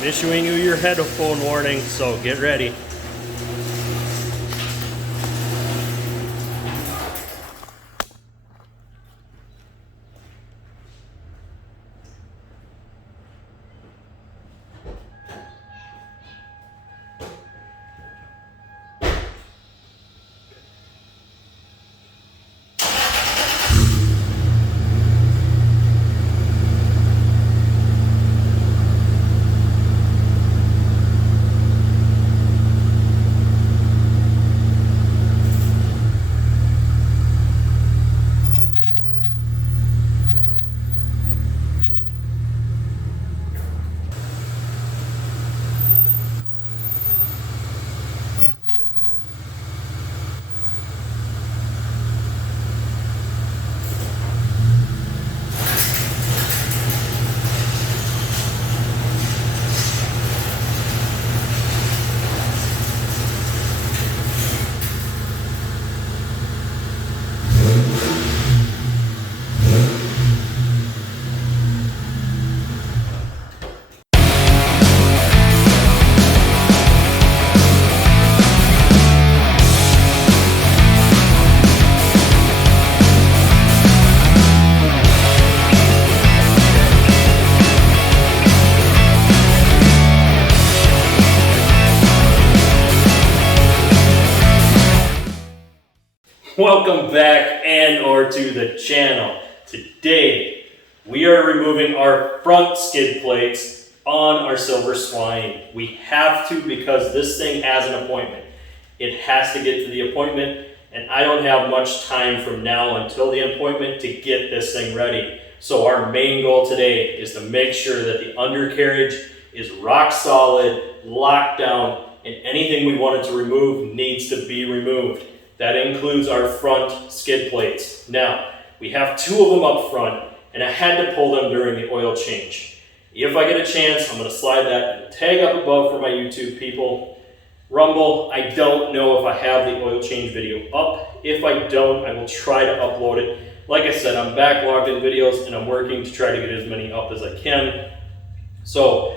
I'm issuing you your headphone warning, so get ready. Welcome back and/or to the channel. Today we are removing our front skid plates on our silver Swine. We have to because this thing has an appointment. It has to get to the appointment, and I don't have much time from now until the appointment to get this thing ready. So our main goal today is to make sure that the undercarriage is rock solid, locked down, and anything we wanted to remove needs to be removed. That includes our front skid plates. Now, we have two of them up front, and I had to pull them during the oil change. If I get a chance, I'm gonna slide that tag up above for my YouTube people. Rumble, I don't know if I have the oil change video up. If I don't, I will try to upload it. Like I said, I'm backlogged in videos, and I'm working to try to get as many up as I can. So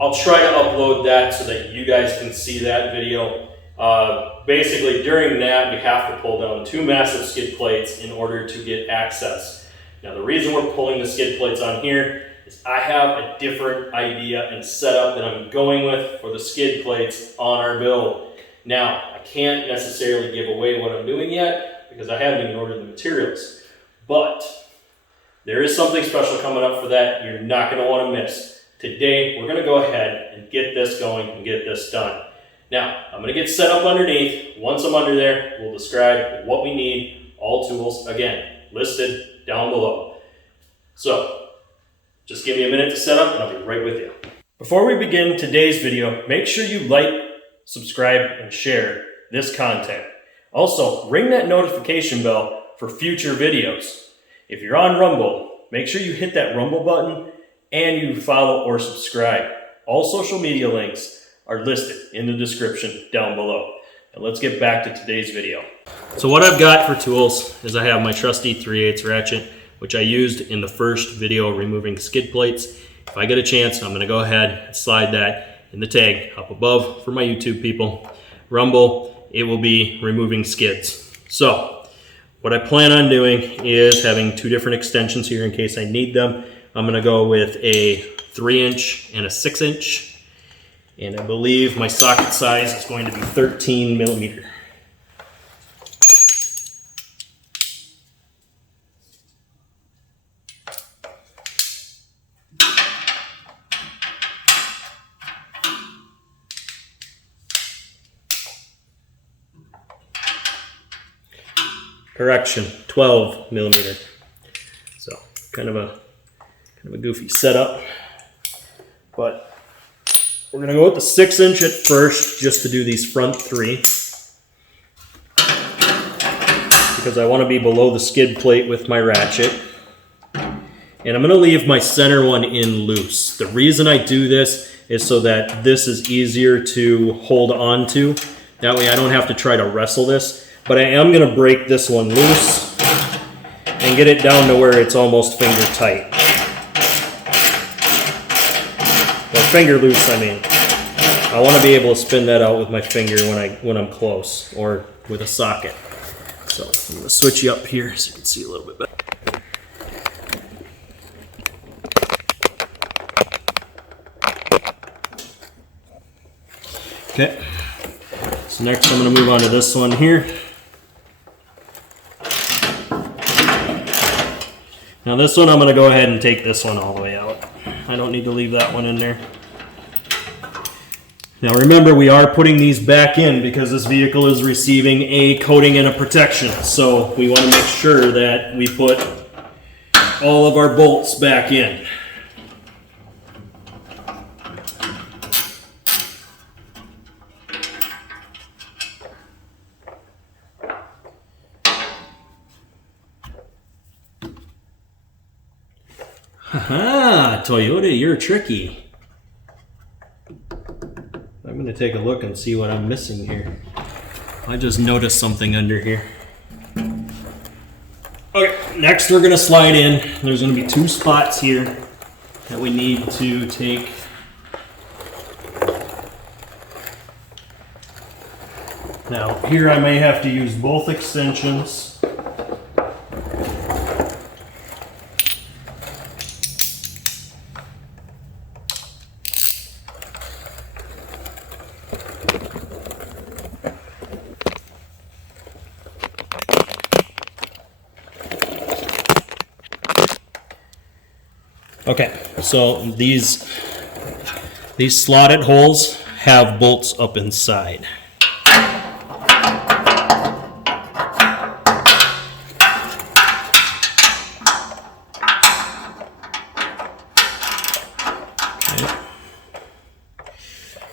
I'll try to upload that so that you guys can see that video. Basically, during that, we have to pull down two massive skid plates in order to get access. Now, the reason we're pulling the skid plates on here is I have a different idea and setup that I'm going with for the skid plates on our build. Now, I can't necessarily give away what I'm doing yet because I haven't even ordered the materials, but there is something special coming up for that you're not going to want to miss. Today, we're going to go ahead and get this going and get this done. Now, I'm going to get set up underneath. Once I'm under there, we'll describe what we need. All tools, again, listed down below. So, just give me a minute to set up and I'll be right with you. Before we begin today's video, make sure you like, subscribe, and share this content. Also, ring that notification bell for future videos. If you're on Rumble, make sure you hit that Rumble button and you follow or subscribe. All social media links are listed in the description down below. And let's get back to today's video. So what I've got for tools is I have my trusty 3/8 ratchet, which I used in the first video removing skid plates. If I get a chance, I'm going to go ahead and slide that in the tag up above for my YouTube people. Rumble, it will be removing skids. So what I plan on doing is having two different extensions here in case I need them. I'm going to go with a 3-inch and a 6-inch. And I believe my socket size is going to be 13 millimeter. Correction, 12 millimeter. So kind of a goofy setup, but we're going to go with the 6-inch at first just to do these front three because I want to be below the skid plate with my ratchet. And I'm going to leave my center one in loose. The reason I do this is so that this is easier to hold on to. That way I don't have to try to wrestle this. But I am going to break this one loose and get it down to where it's almost finger tight. Well, finger loose, I mean. I want to be able to spin that out with my finger when I'm close, or with a socket. So I'm going to switch you up here so you can see a little bit better. Okay, so next I'm going to move on to this one here. Now this one I'm going to go ahead and take this one all the way out. I don't need to leave that one in there. Now remember, we are putting these back in because this vehicle is receiving a coating and a protection. So we want to make sure that we put all of our bolts back in. Haha, Toyota, you're tricky. I'm going to take a look and see what I'm missing here. I just noticed something under here. Okay, next we're going to slide in. There's going to be 2 spots here that we need to take. Now, here I may have to use both extensions. Okay, so these slotted holes have bolts up inside. Okay.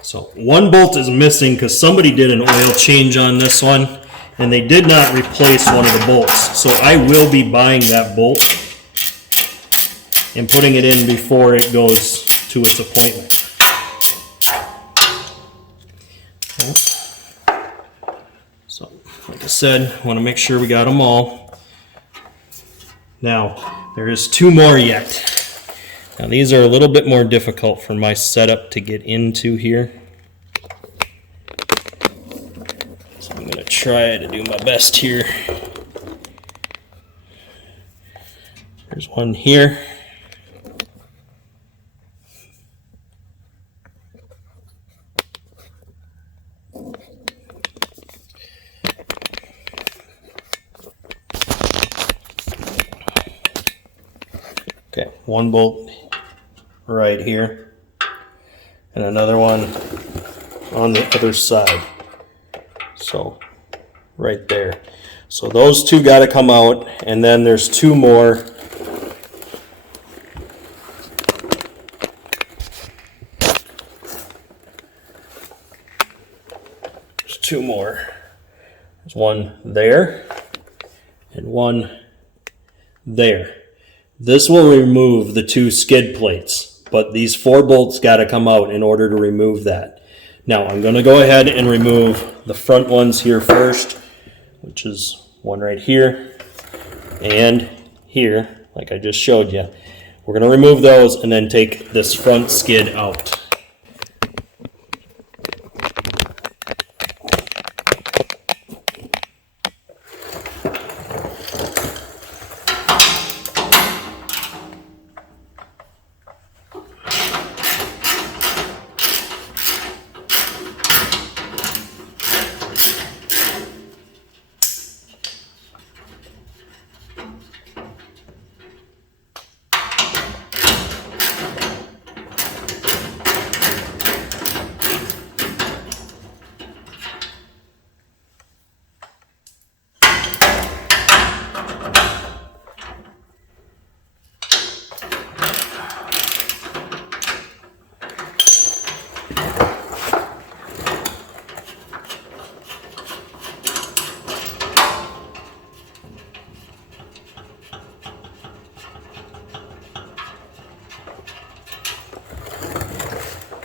So one bolt is missing because somebody did an oil change on this one and they did not replace one of the bolts. So I will be buying that bolt and putting it in before it goes to its appointment. Okay. So, like I said, I want to make sure we got them all. Now, there is 2 more yet. Now, these are a little bit more difficult for my setup to get into here. So I'm going to try to do my best here. There's one here. Okay, one bolt right here and another one on the other side. So right there. So those 2 got to come out, and then there's 2 more. There's 2 more. There's one there and one there. This will remove the 2 skid plates, but these 4 bolts got to come out in order to remove that. Now I'm going to go ahead and remove the front ones here first, which is one right here and here, like I just showed you. We're going to remove those and then take this front skid out.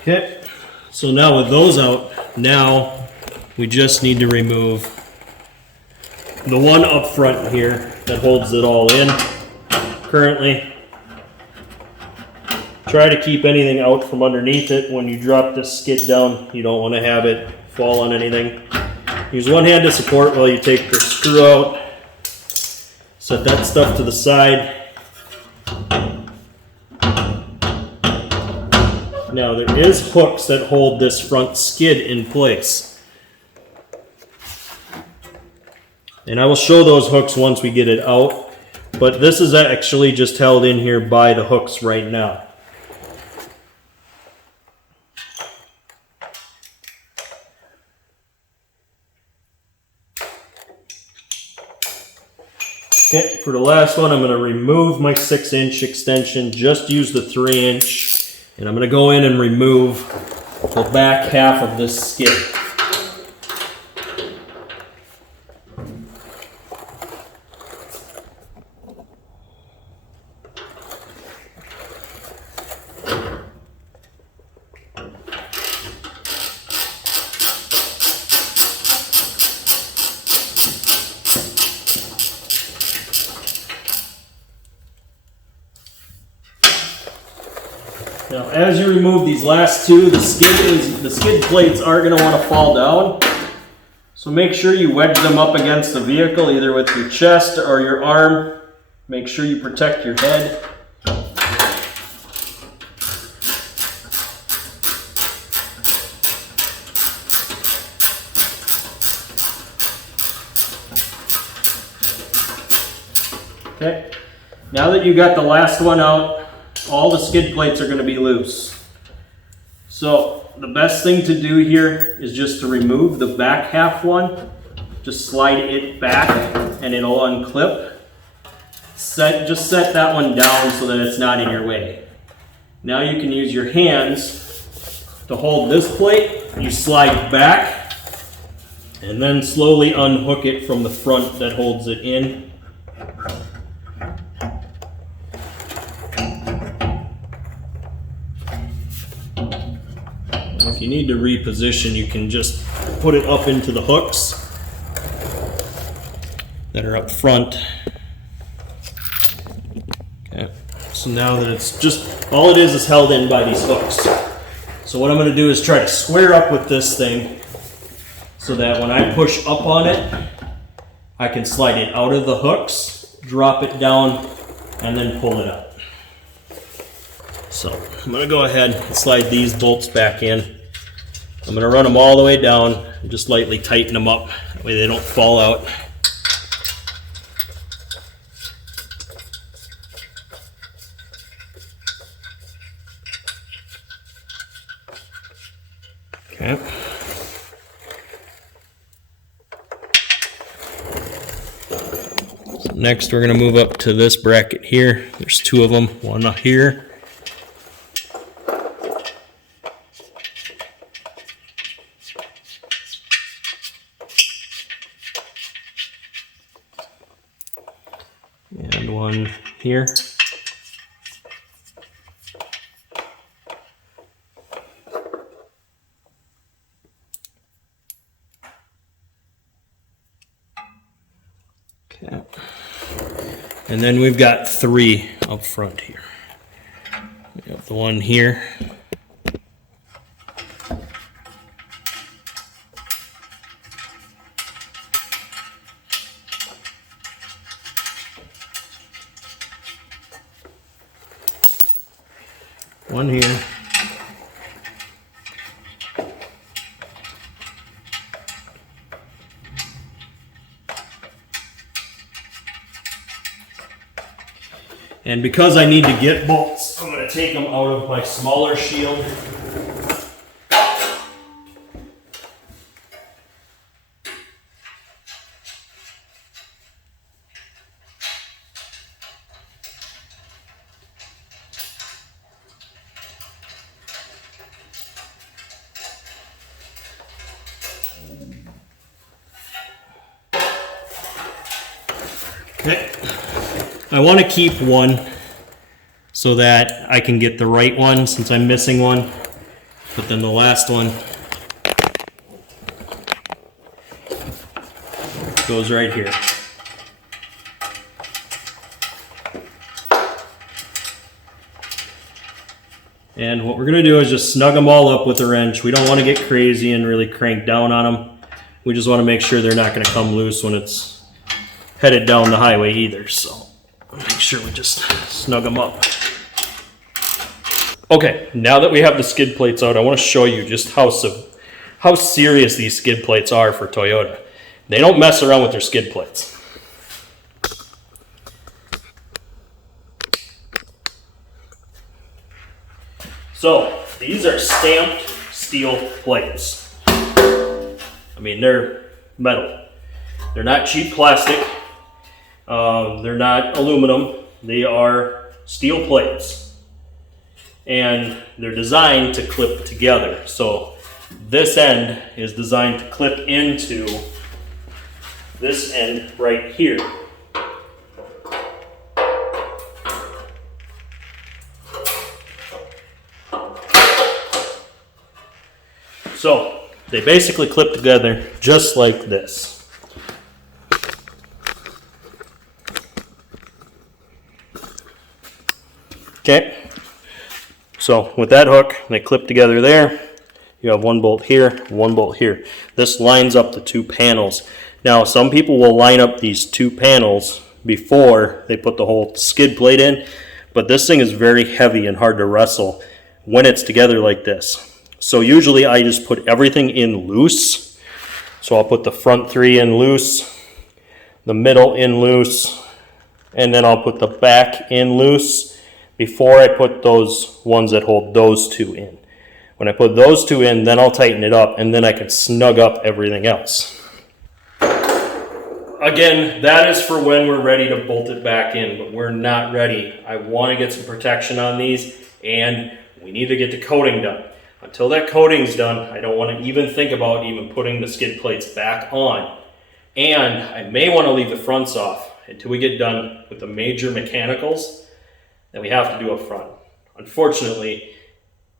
Okay, so now with those out, now we just need to remove the one up front here that holds it all in currently. Try to keep anything out from underneath it. When you drop this skid down, you don't want to have it fall on anything. Use one hand to support while you take the screw out. Set that stuff to the side. Now there is hooks that hold this front skid in place. And I will show those hooks once we get it out. But this is actually just held in here by the hooks right now. Okay, for the last one, I'm going to remove my 6-inch extension, just use the 3-inch, and I'm going to go in and remove the back half of this skid. Now, as you remove these last two, the skid plates are going to want to fall down. So make sure you wedge them up against the vehicle, either with your chest or your arm. Make sure you protect your head. Okay, now that you got the last one out, all the skid plates are going to be loose. So the best thing to do here is just to remove the back half one. Just slide it back and it'll unclip. Just set that one down so that it's not in your way. Now you can use your hands to hold this plate. You slide back and then slowly unhook it from the front that holds it in. If you need to reposition, you can just put it up into the hooks that are up front. Okay, so now that it's just, all it is held in by these hooks. So what I'm going to do is try to square up with this thing so that when I push up on it, I can slide it out of the hooks, drop it down, and then pull it up. So I'm going to go ahead and slide these bolts back in. I'm going to run them all the way down and just lightly tighten them up. That way they don't fall out. Okay. So next we're going to move up to this bracket here. There's two of them, one here. And one here. Okay. And then we've got three up front here. We have the one here. One here. And because I need to get bolts, I'm going to take them out of my smaller shield. Okay. I want to keep one so that I can get the right one since I'm missing one, but then the last one goes right here. And what we're gonna do is just snug them all up with a wrench. We don't wanna get crazy and really crank down on them. We just wanna make sure they're not gonna come loose when it's headed down the highway either. So make sure we just snug them up. Okay, now that we have the skid plates out, I wanna show you just how serious these skid plates are for Toyota. They don't mess around with their skid plates. So these are stamped steel plates. I mean, they're metal. They're not cheap plastic. They're not aluminum. They are steel plates. And they're designed to clip together. So this end is designed to clip into this end right here. So they basically clip together just like this. Okay, so with that hook, they clip together there. You have one bolt here, one bolt here. This lines up the two panels. Now, some people will line up these two panels before they put the whole skid plate in, but this thing is very heavy and hard to wrestle when it's together like this. So usually I just put everything in loose. So I'll put the front three in loose, the middle in loose, and then I'll put the back in loose before I put those ones that hold those two in. When I put those two in, then I'll tighten it up, and then I can snug up everything else. Again, that is for when we're ready to bolt it back in, but we're not ready. I want to get some protection on these, and we need to get the coating done. Until that coating's done, I don't want to even think about even putting the skid plates back on. And I may want to leave the fronts off until we get done with the major mechanicals that we have to do up front. Unfortunately,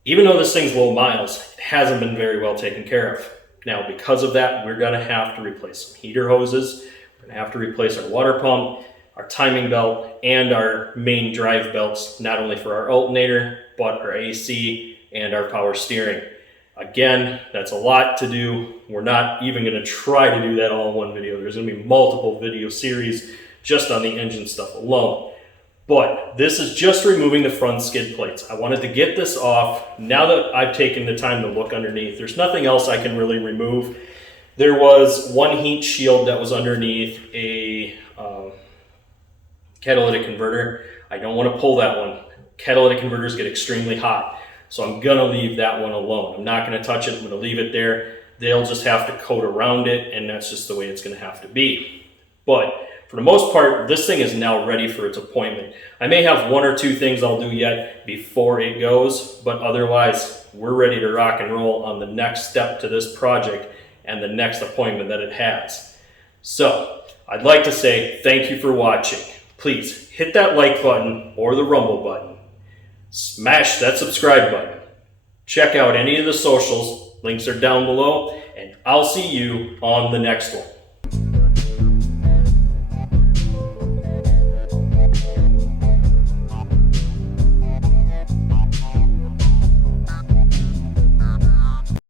even though this thing's low miles, it hasn't been very well taken care of. Now, because of that, we're gonna have to replace some heater hoses. We're gonna have to replace our water pump, our timing belt, and our main drive belts, not only for our alternator, but our AC and our power steering. Again, that's a lot to do. We're not even gonna try to do that all in one video. There's gonna be multiple video series just on the engine stuff alone. But this is just removing the front skid plates. I wanted to get this off. Now that I've taken the time to look underneath, there's nothing else I can really remove. There was one heat shield that was underneath a catalytic converter. I don't want to pull that one. Catalytic converters get extremely hot, so I'm gonna leave that one alone. I'm not gonna touch it, I'm gonna leave it there. They'll just have to coat around it, and that's just the way it's gonna have to be. But for the most part, this thing is now ready for its appointment. I may have one or two things I'll do yet before it goes, but otherwise, we're ready to rock and roll on the next step to this project and the next appointment that it has. So, I'd like to say thank you for watching. Please hit that like button or the rumble button. Smash that subscribe button. Check out any of the socials. Links are down below, and I'll see you on the next one.